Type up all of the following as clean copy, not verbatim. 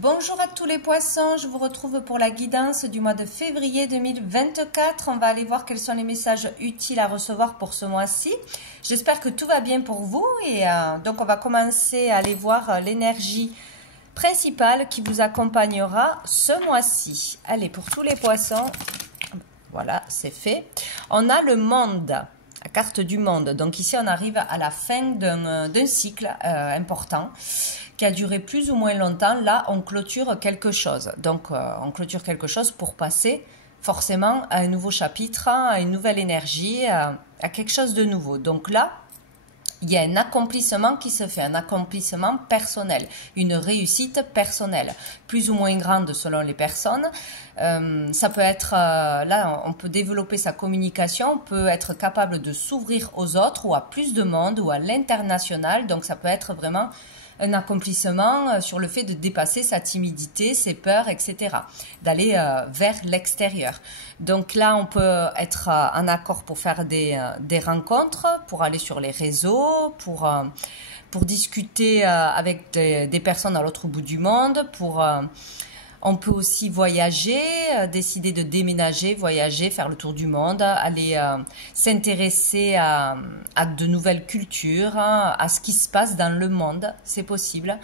Bonjour à tous les poissons, je vous retrouve pour la guidance du mois de février 2024. On va aller voir quels sont les messages utiles à recevoir pour ce mois-ci. J'espère que tout va bien pour vous et donc on va commencer à aller voir l'énergie principale qui vous accompagnera ce mois-ci. Allez, pour tous les poissons, voilà, c'est fait. On a le monde, la carte du monde. Donc ici, on arrive à la fin d'un cycle important qui a duré plus ou moins longtemps. Là, on clôture quelque chose. Donc, on clôture quelque chose pour passer forcément à un nouveau chapitre, à une nouvelle énergie, à quelque chose de nouveau. Donc là, il y a un accomplissement qui se fait, un accomplissement personnel, une réussite personnelle, plus ou moins grande selon les personnes. Ça peut être, là, on peut développer sa communication, on peut être capable de s'ouvrir aux autres ou à plus de monde ou à l'international. Donc, ça peut être vraiment un accomplissement sur le fait de dépasser sa timidité, ses peurs, etc. D'aller vers l'extérieur. Donc là, on peut être en accord pour faire des rencontres, pour aller sur les réseaux, pour discuter avec des personnes à l'autre bout du monde, on peut aussi voyager, décider de déménager, voyager, faire le tour du monde, aller s'intéresser à de nouvelles cultures, à ce qui se passe dans le monde, c'est possible.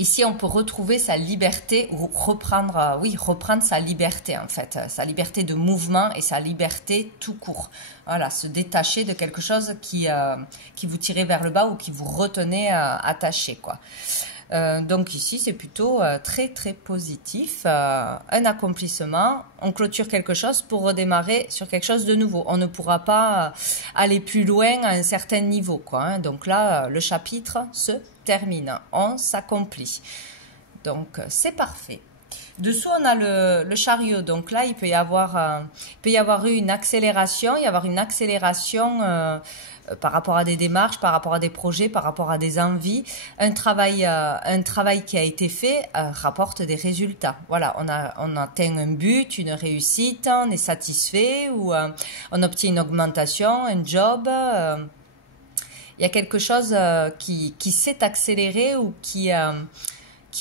Ici, on peut retrouver sa liberté ou reprendre sa liberté en fait, sa liberté de mouvement et sa liberté tout court. Voilà, se détacher de quelque chose qui vous tirait vers le bas ou qui vous retenait attaché, quoi. Donc ici, c'est plutôt très très positif, un accomplissement, on clôture quelque chose pour redémarrer sur quelque chose de nouveau. On ne pourra pas aller plus loin à un certain niveau, quoi, hein. Donc là, le chapitre se termine, on s'accomplit. Donc c'est parfait. Dessous, on a le chariot. Donc là, il peut y avoir eu une accélération, par rapport à des démarches, par rapport à des projets, par rapport à des envies. Un travail qui a été fait rapporte des résultats. Voilà, on atteint un but, une réussite, on est satisfait ou on obtient une augmentation, un job. Il y a quelque chose qui s'est accéléré ou qui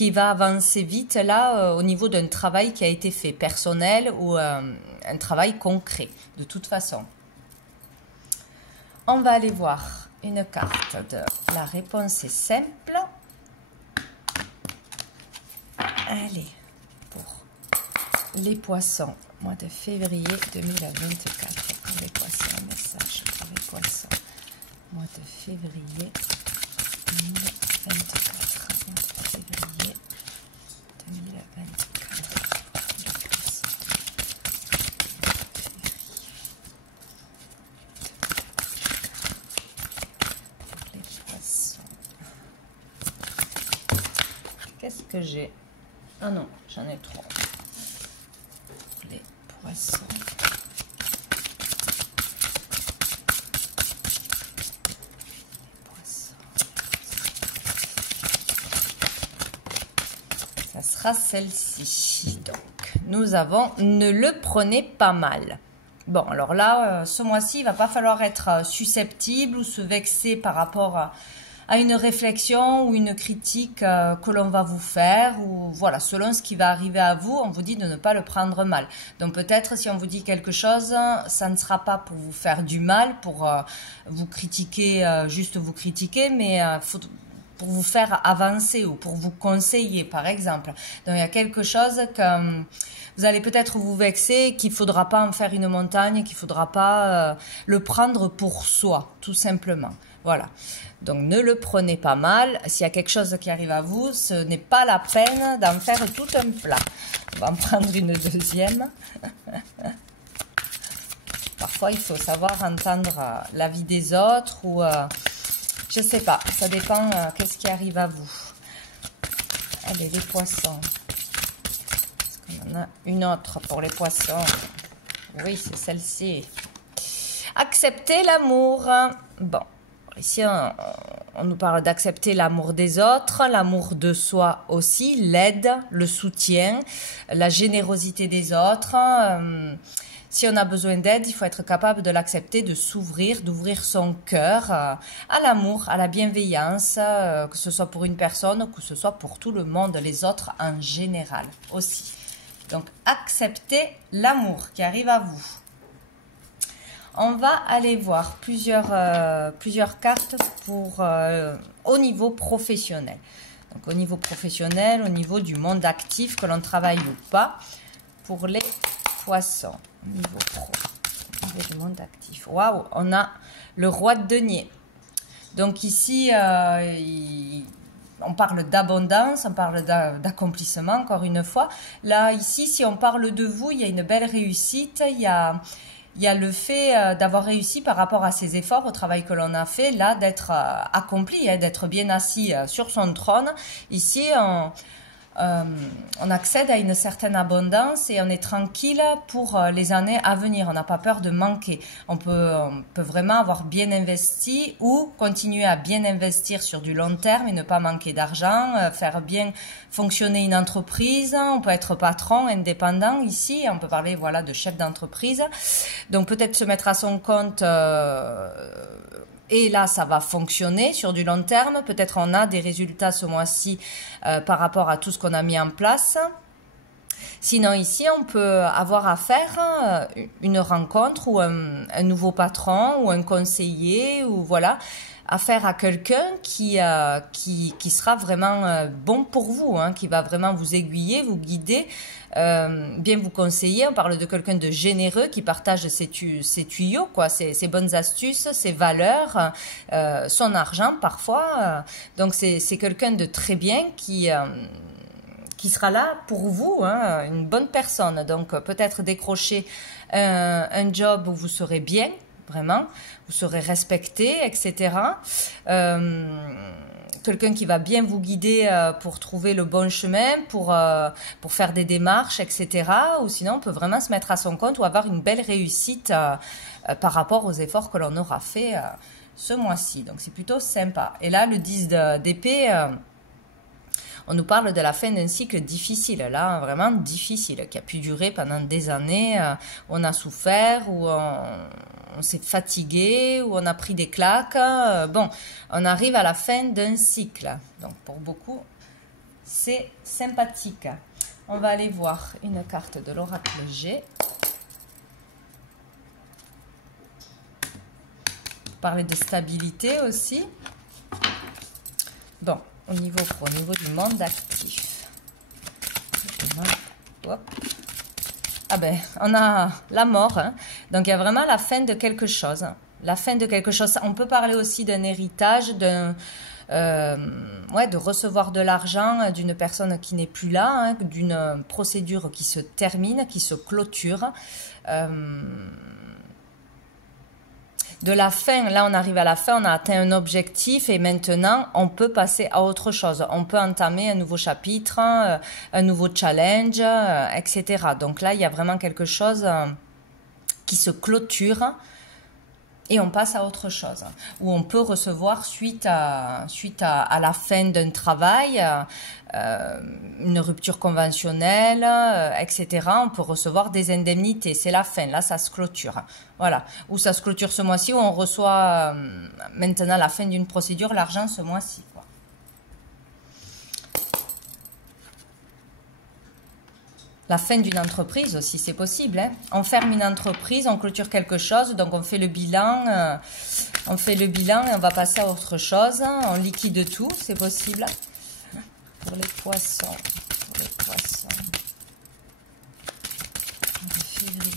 va avancer vite là au niveau d'un travail qui a été fait, personnel ou un travail concret, de toute façon. On va aller voir une carte de la réponse est simple. Allez, pour les poissons, mois de février 2024. Pour les poissons, un message pour les poissons. Mois de février 2024. Mois de février 2024. Qu'est-ce que j'ai? Ah non, j'en ai trop. Les poissons. Ça sera celle-ci. Donc, nous avons « Ne le prenez pas mal ». Bon, alors là, ce mois-ci, il ne va pas falloir être susceptible ou se vexer par rapport à une réflexion ou une critique que l'on va vous faire, ou voilà, selon ce qui va arriver à vous, on vous dit de ne pas le prendre mal. Donc peut-être si on vous dit quelque chose, ça ne sera pas pour vous faire du mal, pour vous critiquer, juste vous critiquer, mais pour vous faire avancer ou pour vous conseiller, par exemple. Donc il y a quelque chose que vous allez peut-être vous vexer, qu'il ne faudra pas en faire une montagne, qu'il ne faudra pas le prendre pour soi, tout simplement. Voilà. Donc, ne le prenez pas mal. S'il y a quelque chose qui arrive à vous, ce n'est pas la peine d'en faire tout un plat. On va en prendre une deuxième. Parfois, il faut savoir entendre l'avis des autres ou... je ne sais pas, ça dépend qu'est-ce qui arrive à vous. Allez, les poissons. Est-ce qu'on en a une autre pour les poissons? Oui, c'est celle-ci. Accepter l'amour. Bon. Ici, on nous parle d'accepter l'amour des autres, l'amour de soi aussi, l'aide, le soutien, la générosité des autres. Si on a besoin d'aide, il faut être capable de l'accepter, de s'ouvrir, d'ouvrir son cœur à l'amour, à la bienveillance, que ce soit pour une personne ou que ce soit pour tout le monde, les autres en général aussi. Donc, acceptez l'amour qui arrive à vous. On va aller voir plusieurs cartes pour au niveau professionnel. Donc, au niveau professionnel, au niveau du monde actif, que l'on travaille ou pas, pour les poissons. Au niveau pro, au niveau du monde actif. Waouh, on a le roi de denier. Donc ici, on parle d'abondance, on parle d'accomplissement, encore une fois. Là, ici, si on parle de vous, il y a une belle réussite, il y a le fait d'avoir réussi par rapport à ses efforts, au travail que l'on a fait, là, d'être accompli, d'être bien assis sur son trône. Ici, on accède à une certaine abondance et on est tranquille pour les années à venir. On n'a pas peur de manquer. On peut vraiment avoir bien investi ou continuer à bien investir sur du long terme et ne pas manquer d'argent, faire bien fonctionner une entreprise. On peut être patron, indépendant ici. On peut parler voilà de chef d'entreprise. Donc peut-être se mettre à son compte. Et là, ça va fonctionner sur du long terme. Peut-être on a des résultats ce mois-ci par rapport à tout ce qu'on a mis en place. Sinon, ici, on peut avoir affaire une rencontre ou un nouveau patron ou un conseiller ou voilà, affaire à quelqu'un qui sera vraiment bon pour vous, hein, qui va vraiment vous aiguiller, vous guider, bien vous conseiller. On parle de quelqu'un de généreux qui partage ses tuyaux, quoi, ses bonnes astuces, ses valeurs, son argent parfois. Donc c'est quelqu'un de très bien qui sera là pour vous, hein, une bonne personne. Donc peut-être décrocher un job où vous serez bien, vraiment, vous serez respecté, etc. Quelqu'un qui va bien vous guider pour trouver le bon chemin, pour faire des démarches, etc. Ou sinon, on peut vraiment se mettre à son compte ou avoir une belle réussite par rapport aux efforts que l'on aura fait ce mois-ci. Donc, c'est plutôt sympa. Et là, le 10 d'épée, on nous parle de la fin d'un cycle difficile, là, vraiment difficile, qui a pu durer pendant des années, où on a souffert, où on s'est fatigué, où on a pris des claques. Bon, on arrive à la fin d'un cycle. Donc, pour beaucoup, c'est sympathique. On va aller voir une carte de l'oracle G. Parler de stabilité aussi. Bon, au niveau du monde actif. Hop. Ah ben, on a la mort. Hein. Donc, il y a vraiment la fin de quelque chose. La fin de quelque chose. On peut parler aussi d'un héritage, de recevoir de l'argent d'une personne qui n'est plus là, hein, d'une procédure qui se termine, qui se clôture. De la fin, là on arrive à la fin, on a atteint un objectif et maintenant on peut passer à autre chose. On peut entamer un nouveau chapitre, un nouveau challenge, etc. Donc là il y a vraiment quelque chose qui se clôture et on passe à autre chose. Où on peut recevoir suite à la fin d'un travail, une rupture conventionnelle, etc. On peut recevoir des indemnités. C'est la fin. Là, ça se clôture. Voilà. Ou ça se clôture ce mois-ci, où on reçoit maintenant la fin d'une procédure, l'argent ce mois-ci. La fin d'une entreprise aussi, c'est possible. Hein. On ferme une entreprise, on clôture quelque chose, donc on fait le bilan, et on va passer à autre chose. On liquide tout, c'est possible. Pour les poissons, de février.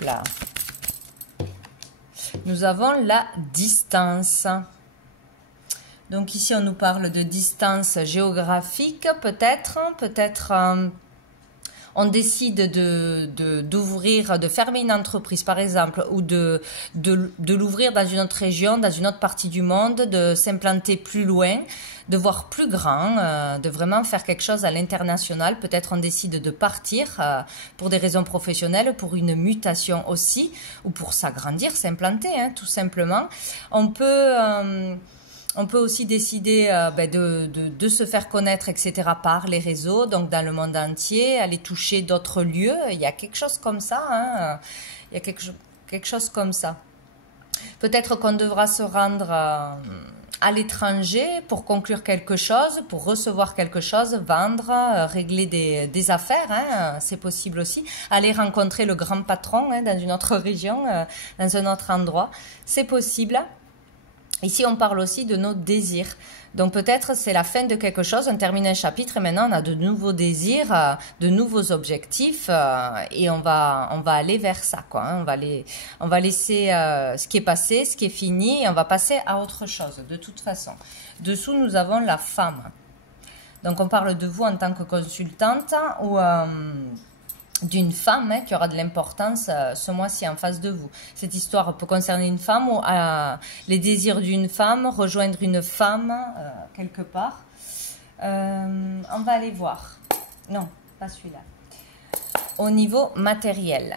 Là. Nous avons la distance. Donc ici, on nous parle de distance géographique, peut-être. on décide d'ouvrir, de fermer une entreprise par exemple, ou de l'ouvrir dans une autre région, dans une autre partie du monde, de s'implanter plus loin, de voir plus grand, de vraiment faire quelque chose à l'international. Peut-être on décide de partir pour des raisons professionnelles, pour une mutation aussi, ou pour s'agrandir, s'implanter, hein, tout simplement. On peut aussi décider de se faire connaître, etc. par les réseaux, donc dans le monde entier, aller toucher d'autres lieux. Il y a quelque chose comme ça, hein. Il y a quelque chose comme ça. Peut-être qu'on devra se rendre à l'étranger pour conclure quelque chose, pour recevoir quelque chose, vendre, régler des affaires, hein, c'est possible aussi. Aller rencontrer le grand patron, hein, dans une autre région, dans un autre endroit, c'est possible. Ici, on parle aussi de nos désirs. Donc peut-être c'est la fin de quelque chose, on termine un chapitre et maintenant on a de nouveaux désirs, de nouveaux objectifs et on va aller vers ça, quoi, hein. On va laisser ce qui est passé, ce qui est fini et on va passer à autre chose de toute façon. Dessous, nous avons la femme. Donc on parle de vous en tant que consultante ou d'une femme, hein, qui aura de l'importance ce mois-ci en face de vous. Cette histoire peut concerner une femme ou les désirs d'une femme, rejoindre une femme quelque part. On va aller voir. Non, pas celui-là. Au niveau matériel,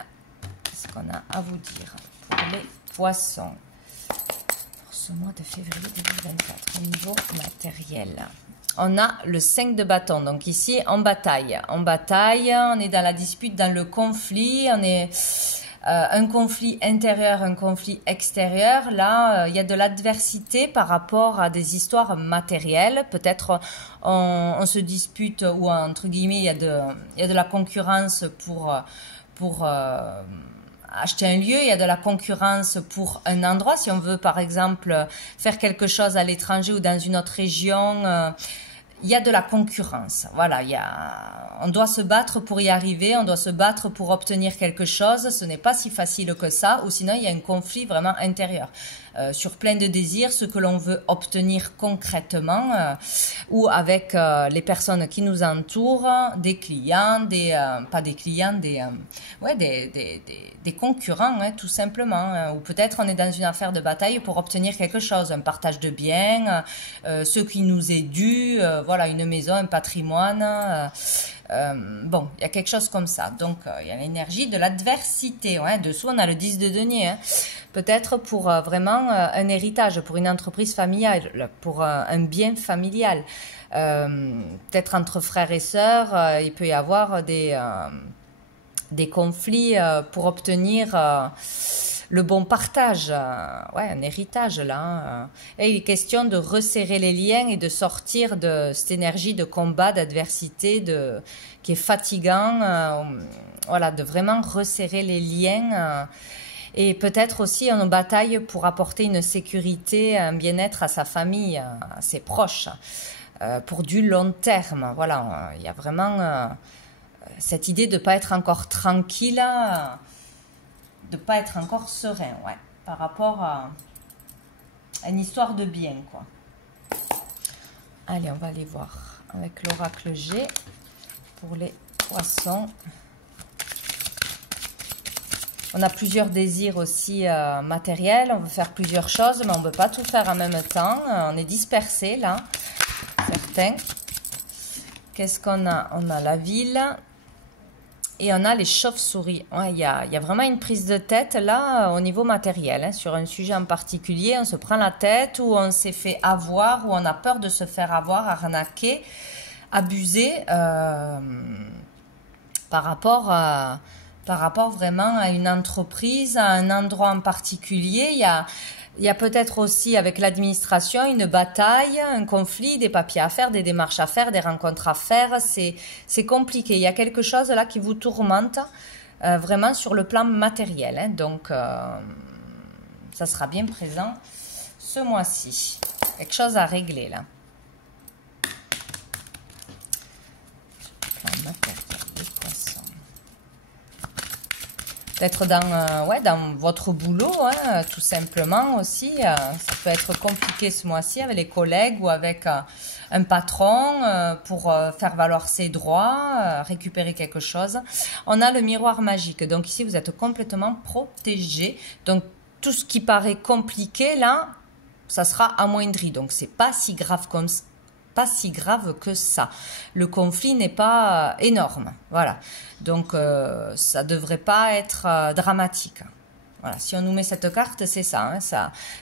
qu'est-ce qu'on a à vous dire pour les poissons pour ce mois de février 2024 au niveau matériel? On a le 5 de bâton, donc ici en bataille. En bataille, on est dans la dispute, dans le conflit, on est un conflit intérieur, un conflit extérieur. Là, il y a de l'adversité par rapport à des histoires matérielles. Peut-être on se dispute ou entre guillemets, il y a de la concurrence pour acheter un lieu, il y a de la concurrence pour un endroit. Si on veut, par exemple, faire quelque chose à l'étranger ou dans une autre région, il y a de la concurrence. Voilà, on doit se battre pour y arriver, on doit se battre pour obtenir quelque chose. Ce n'est pas si facile que ça, ou sinon il y a un conflit vraiment intérieur. Sur plein de désirs, ce que l'on veut obtenir concrètement, ou avec les personnes qui nous entourent, des clients, pas des clients, des concurrents, hein, tout simplement. Ou peut-être on est dans une affaire de bataille pour obtenir quelque chose, un partage de biens, ce qui nous est dû, voilà, une maison, un patrimoine. Bon, il y a quelque chose comme ça. Donc, il y a l'énergie de l'adversité. Ouais. Dessous, on a le 10 de denier. Hein. Peut-être pour vraiment un héritage, pour une entreprise familiale, pour un bien familial. Peut-être entre frères et sœurs, il peut y avoir des conflits pour obtenir le bon partage, ouais, un héritage là. Hein. Et il est question de resserrer les liens et de sortir de cette énergie de combat, d'adversité, qui est fatigant. Voilà, de vraiment resserrer les liens. Et peut-être aussi en bataille pour apporter une sécurité, un bien-être à sa famille, à ses proches, pour du long terme. Voilà, il y a vraiment cette idée de ne pas être encore tranquille, de ne pas être encore serein, ouais, par rapport à une histoire de bien, quoi. Allez, on va aller voir avec l'oracle G pour les poissons. On a plusieurs désirs aussi matériels, on veut faire plusieurs choses, mais on ne peut pas tout faire en même temps. On est dispersé là, certains. Qu'est-ce qu'on a? On a la ville. Et on a les chauves-souris. Ouais, il y a vraiment une prise de tête là au niveau matériel. Hein, sur un sujet en particulier, on se prend la tête ou on s'est fait avoir ou on a peur de se faire avoir, arnaquer, abuser par rapport vraiment à une entreprise, à un endroit en particulier. Il y a peut-être aussi avec l'administration une bataille, un conflit, des papiers à faire, des démarches à faire, des rencontres à faire. C'est compliqué. Il y a quelque chose là qui vous tourmente vraiment sur le plan matériel. Hein. Donc, ça sera bien présent ce mois-ci. Quelque chose à régler là. Plan matériel des poissons. d'être dans, ouais, dans votre boulot, hein, tout simplement aussi. Ça peut être compliqué ce mois-ci avec les collègues ou avec un patron pour faire valoir ses droits, récupérer quelque chose. On a le miroir magique. Donc ici, vous êtes complètement protégé. Donc tout ce qui paraît compliqué, là, ça sera amoindri. Donc c'est pas si grave comme ça. Pas si grave que ça. Le conflit n'est pas énorme. Voilà. Donc, ça devrait pas être dramatique. Voilà. Si on nous met cette carte, c'est ça, hein.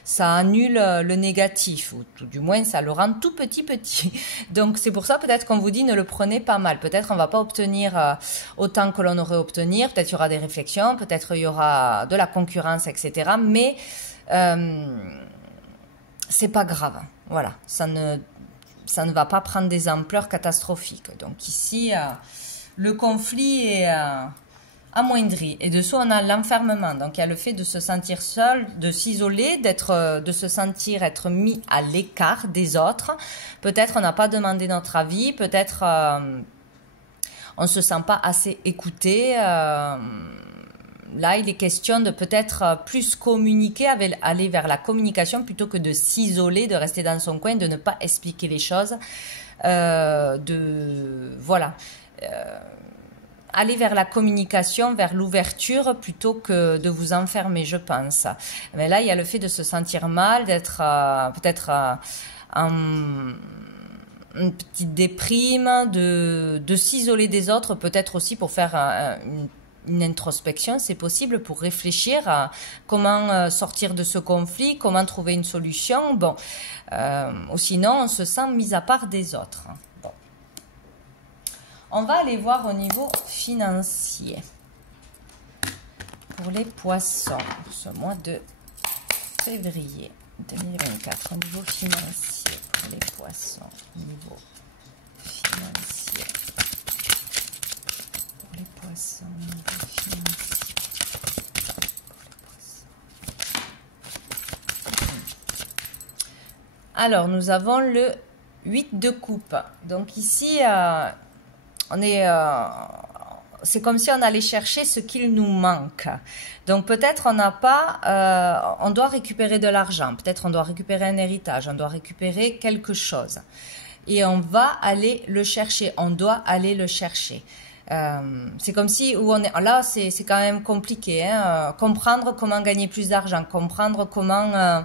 Ça annule le négatif, ou tout du moins, ça le rend tout petit. Donc, c'est pour ça, peut-être qu'on vous dit, ne le prenez pas mal. Peut-être on va pas obtenir autant que l'on aurait obtenir. Peut-être il y aura des réflexions. Peut-être il y aura de la concurrence, etc. Mais, c'est pas grave. Voilà. Ça ne va pas prendre des ampleurs catastrophiques. Donc ici, le conflit est amoindri. Et dessous, on a l'enfermement. Donc il y a le fait de se sentir seul, de s'isoler, de se sentir être mis à l'écart des autres. Peut-être on n'a pas demandé notre avis, peut-être on ne se sent pas assez écouté. Là, il est question de peut-être plus communiquer, aller vers la communication plutôt que de s'isoler, de rester dans son coin, de ne pas expliquer les choses. Voilà. Aller vers la communication, vers l'ouverture plutôt que de vous enfermer, je pense. Mais là, il y a le fait de se sentir mal, d'être peut-être en une petite déprime, de s'isoler des autres, peut-être aussi pour faire une introspection, c'est possible, pour réfléchir à comment sortir de ce conflit, comment trouver une solution. Bon, ou sinon, on se sent mis à part des autres. Bon. On va aller voir au niveau financier. Pour les poissons, pour ce mois de février 2024, au niveau financier, pour les poissons, au niveau financier. Pour les poissons, au niveau financier. Pour les poissons. Alors, nous avons le 8 de coupe. Donc ici, on est... c'est comme si on allait chercher ce qu'il nous manque. Donc peut-être on n'a pas, on doit récupérer de l'argent, peut-être on doit récupérer un héritage, on doit récupérer quelque chose. Et on va aller le chercher, on doit aller le chercher. C'est comme si, où on est, là c'est quand même compliqué, hein, comprendre comment gagner plus d'argent, comprendre comment,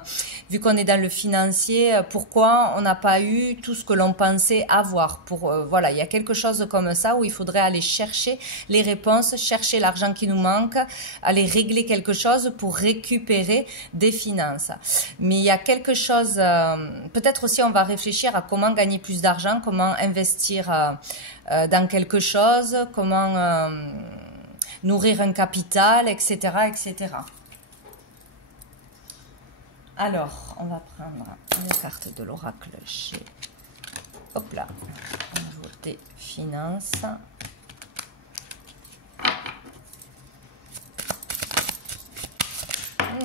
vu qu'on est dans le financier, pourquoi on n'a pas eu tout ce que l'on pensait avoir. Voilà, il y a quelque chose comme ça où il faudrait aller chercher les réponses, chercher l'argent qui nous manque, aller régler quelque chose pour récupérer des finances. Mais il y a quelque chose, peut-être aussi on va réfléchir à comment gagner plus d'argent, comment investir dans quelque chose, comment nourrir un capital, etc., etc. Alors, on va prendre une carte de l'oracle chez... Hop là, au niveau des finances.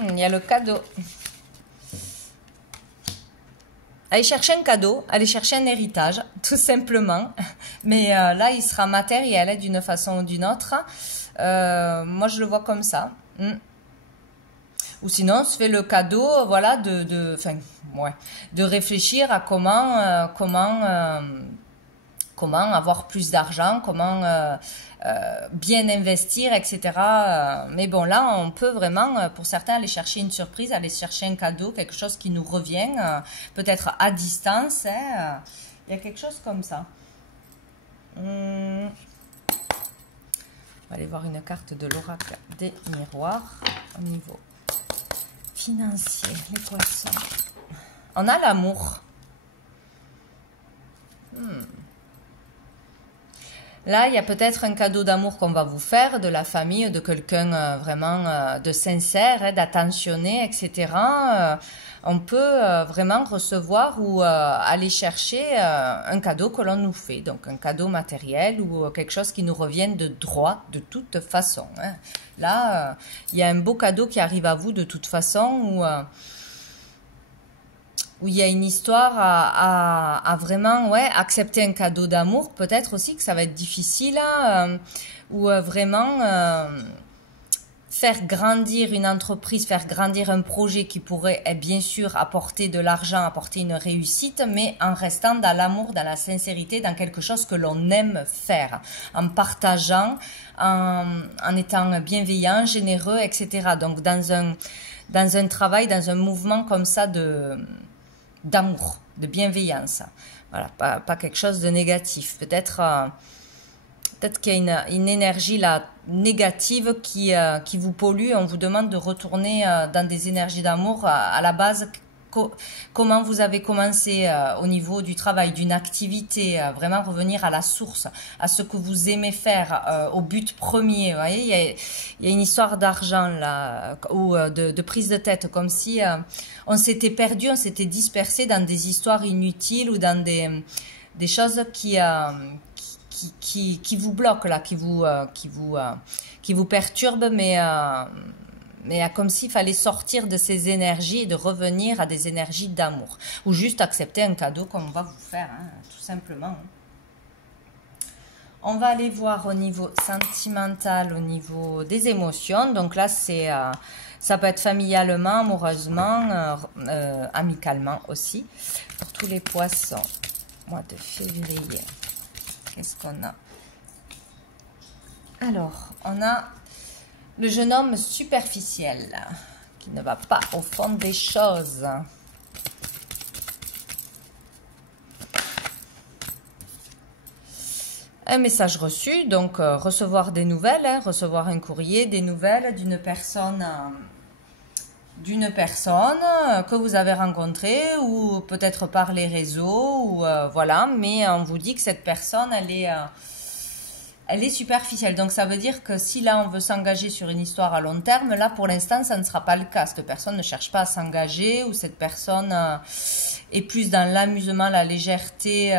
Il y a le cadeau. Allez chercher un cadeau, allez chercher un héritage, tout simplement. Mais là, il sera matériel d'une façon ou d'une autre. Moi, je le vois comme ça. Ou sinon, on se fait le cadeau, voilà, de réfléchir à comment avoir plus d'argent, comment bien investir, etc. Mais bon, là, on peut vraiment, pour certains, aller chercher une surprise, aller chercher un cadeau, quelque chose qui nous revient, peut-être à distance. Hein, il y a quelque chose comme ça. On va aller voir une carte de l'oracle des miroirs au niveau financier, les poissons. On a l'amour. Là, il y a peut-être un cadeau d'amour qu'on va vous faire, de la famille, de quelqu'un vraiment de sincère, hein, d'attentionné, etc. On peut vraiment recevoir ou aller chercher un cadeau que l'on nous fait. Donc, un cadeau matériel ou quelque chose qui nous revienne de droit, de toute façon. Hein. Là, il y a un beau cadeau qui arrive à vous de toute façon où il y a une histoire à vraiment accepter un cadeau d'amour. Peut-être aussi que ça va être difficile, ou vraiment faire grandir une entreprise, faire grandir un projet qui pourrait bien sûr apporter de l'argent, apporter une réussite, mais en restant dans l'amour, dans la sincérité, dans quelque chose que l'on aime faire, en partageant, en étant bienveillant, généreux, etc. Donc dans un travail, dans un mouvement comme ça d'amour, de bienveillance. Voilà, pas quelque chose de négatif. Peut-être qu'il y a une énergie là négative qui vous pollue. On vous demande de retourner dans des énergies d'amour à la base. Comment vous avez commencé au niveau du travail, d'une activité, vraiment revenir à la source, à ce que vous aimez faire, au but premier. Vous voyez, il y a une histoire d'argent là, ou de prise de tête, comme si on s'était perdu, on s'était dispersé dans des histoires inutiles ou dans des choses qui vous bloquent là, qui vous perturbent, mais comme s'il fallait sortir de ces énergies et de revenir à des énergies d'amour. Ou juste accepter un cadeau qu'on va vous faire, hein, tout simplement. On va aller voir au niveau sentimental, au niveau des émotions. Donc là, ça peut être familialement, amoureusement, amicalement aussi. Pour tous les poissons, mois de février. Qu'est-ce qu'on a? Alors, on a le jeune homme superficiel, qui ne va pas au fond des choses. Un message reçu, donc recevoir des nouvelles, hein, recevoir un courrier, des nouvelles d'une personne que vous avez rencontrée, ou peut-être par les réseaux, ou voilà, mais on vous dit que cette personne, elle est superficielle. Donc ça veut dire que si là on veut s'engager sur une histoire à long terme, là pour l'instant ça ne sera pas le cas. Cette personne ne cherche pas à s'engager, ou cette personne est plus dans l'amusement, la légèreté,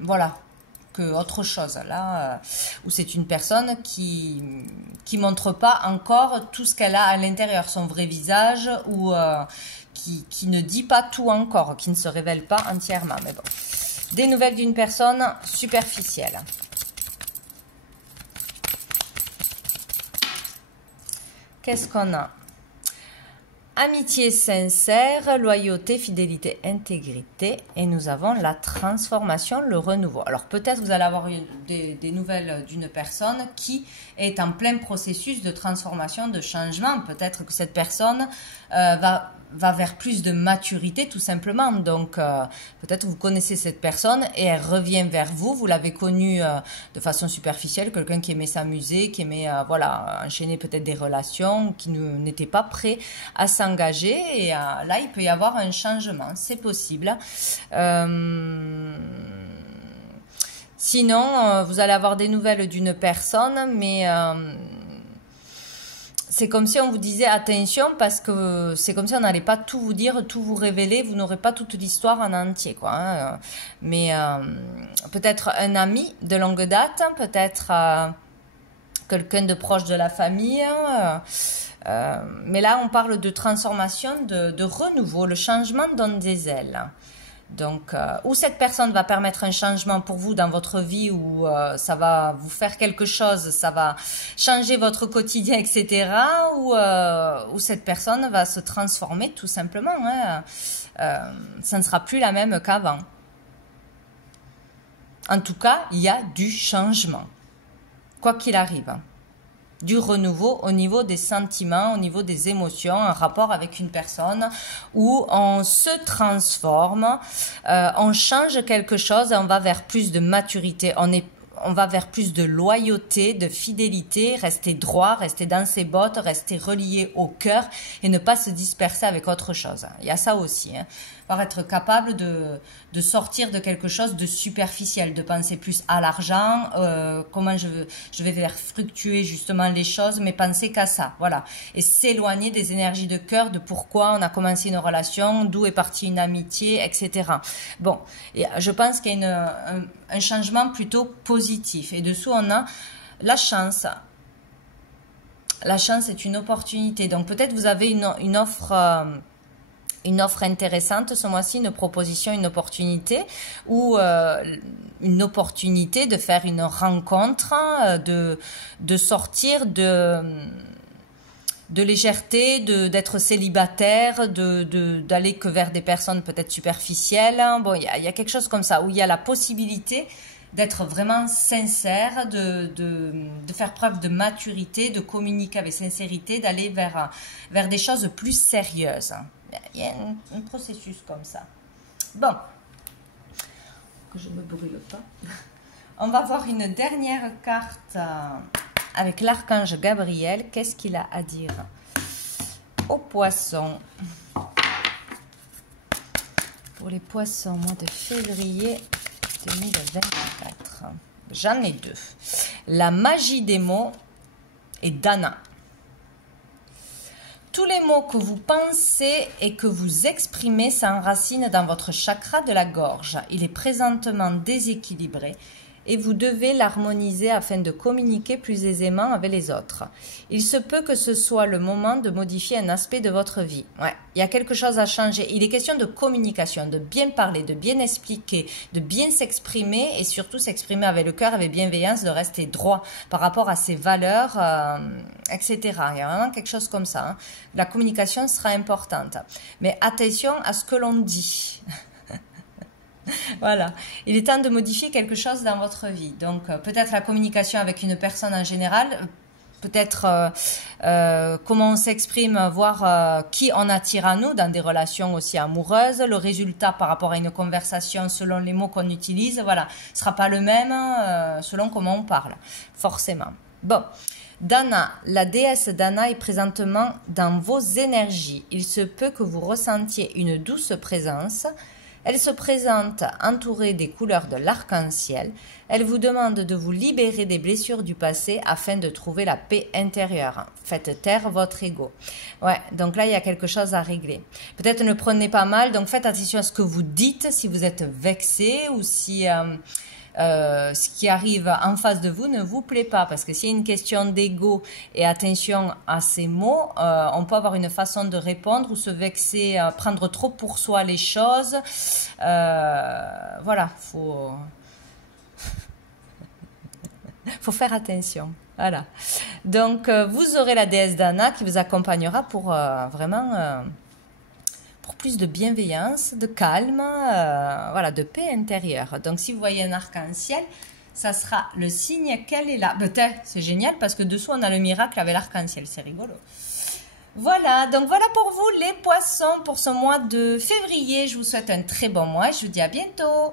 voilà, que autre chose. Là, où c'est une personne qui montre pas encore tout ce qu'elle a à l'intérieur, son vrai visage, ou qui ne dit pas tout encore, qui ne se révèle pas entièrement. Mais bon. Des nouvelles d'une personne superficielle. Qu'est-ce qu'on a? Amitié sincère, loyauté, fidélité, intégrité. Et nous avons la transformation, le renouveau. Alors peut-être vous allez avoir des nouvelles d'une personne qui est en plein processus de transformation, de changement. Peut-être que cette personne va vers plus de maturité tout simplement. Donc peut-être vous connaissez cette personne et elle revient vers vous. Vous l'avez connue de façon superficielle, quelqu'un qui aimait s'amuser, qui aimait voilà, enchaîner peut-être des relations, qui n'était pas prêt à s'engager. Et là, il peut y avoir un changement, c'est possible. Sinon, vous allez avoir des nouvelles d'une personne, mais c'est comme si on vous disait attention, parce que c'est comme si on n'allait pas tout vous dire, tout vous révéler, vous n'aurez pas toute l'histoire en entier, quoi. Hein. Mais peut-être un ami de longue date, peut-être quelqu'un de proche de la famille. Mais là, on parle de transformation, de renouveau. Le changement donne des ailes. Donc, ou cette personne va permettre un changement pour vous dans votre vie, ou ça va vous faire quelque chose, ça va changer votre quotidien, etc. Ou cette personne va se transformer tout simplement. Hein. Ça ne sera plus la même qu'avant. En tout cas, il y a du changement, quoi qu'il arrive. Du renouveau au niveau des sentiments, au niveau des émotions, en rapport avec une personne où on se transforme, on change quelque chose et on va vers plus de maturité, on va vers plus de loyauté, de fidélité, rester droit, rester dans ses bottes, rester relié au cœur et ne pas se disperser avec autre chose. Il y a ça aussi, hein. Par être capable de sortir de quelque chose de superficiel, de penser plus à l'argent, comment je vais faire fructuer justement les choses, mais penser qu'à ça, voilà. Et s'éloigner des énergies de cœur, de pourquoi on a commencé une relation, d'où est partie une amitié, etc. Bon, et je pense qu'il y a un changement plutôt positif. Et dessous, on a la chance. La chance est une opportunité. Donc peut-être vous avez une offre une offre intéressante ce mois-ci, une proposition, une opportunité ou une opportunité de faire une rencontre, de sortir de légèreté, d'être célibataire, d'aller que vers des personnes peut-être superficielles. Bon, il y a quelque chose comme ça où il y a la possibilité d'être vraiment sincère, de faire preuve de maturité, de communiquer avec sincérité, d'aller vers des choses plus sérieuses. Il y a un processus comme ça. Bon, que je ne me brûle pas. On va voir une dernière carte avec l'archange Gabriel. Qu'est-ce qu'il a à dire aux poissons? Pour les poissons, mois de février 2024. J'en ai deux. La magie des mots et Dana. Tous les mots que vous pensez et que vous exprimez s'enracinent dans votre chakra de la gorge. Il est présentement déséquilibré et vous devez l'harmoniser afin de communiquer plus aisément avec les autres. Il se peut que ce soit le moment de modifier un aspect de votre vie. Ouais, il y a quelque chose à changer. Il est question de communication, de bien parler, de bien expliquer, de bien s'exprimer et surtout s'exprimer avec le cœur, avec bienveillance, de rester droit par rapport à ses valeurs, etc. Il y a vraiment quelque chose comme ça. Hein. La communication sera importante. Mais attention à ce que l'on dit. Voilà, il est temps de modifier quelque chose dans votre vie. Donc, peut-être la communication avec une personne en général, peut-être comment on s'exprime, voir qui on attire à nous dans des relations aussi amoureuses, le résultat par rapport à une conversation selon les mots qu'on utilise, voilà, ne sera pas le même selon comment on parle, forcément. Bon. Dana, la déesse Dana est présentement dans vos énergies. Il se peut que vous ressentiez une douce présence. Elle se présente entourée des couleurs de l'arc-en-ciel. Elle vous demande de vous libérer des blessures du passé afin de trouver la paix intérieure. Faites taire votre ego. Ouais, donc là, il y a quelque chose à régler. Peut-être ne prenez pas mal, donc faites attention à ce que vous dites si vous êtes vexé ou si ce qui arrive en face de vous ne vous plaît pas. Parce que s'il y a une question d'ego et attention à ces mots, on peut avoir une façon de répondre ou se vexer, prendre trop pour soi les choses. Voilà, faut faire attention. Voilà. Donc, vous aurez la déesse Dana qui vous accompagnera pour vraiment... pour plus de bienveillance, de calme, voilà, de paix intérieure. Donc, si vous voyez un arc-en-ciel, ça sera le signe qu'elle est là. Peut-être, c'est génial parce que dessous, on a le miracle avec l'arc-en-ciel. C'est rigolo. Voilà, donc voilà pour vous les poissons pour ce mois de février. Je vous souhaite un très bon mois et je vous dis à bientôt.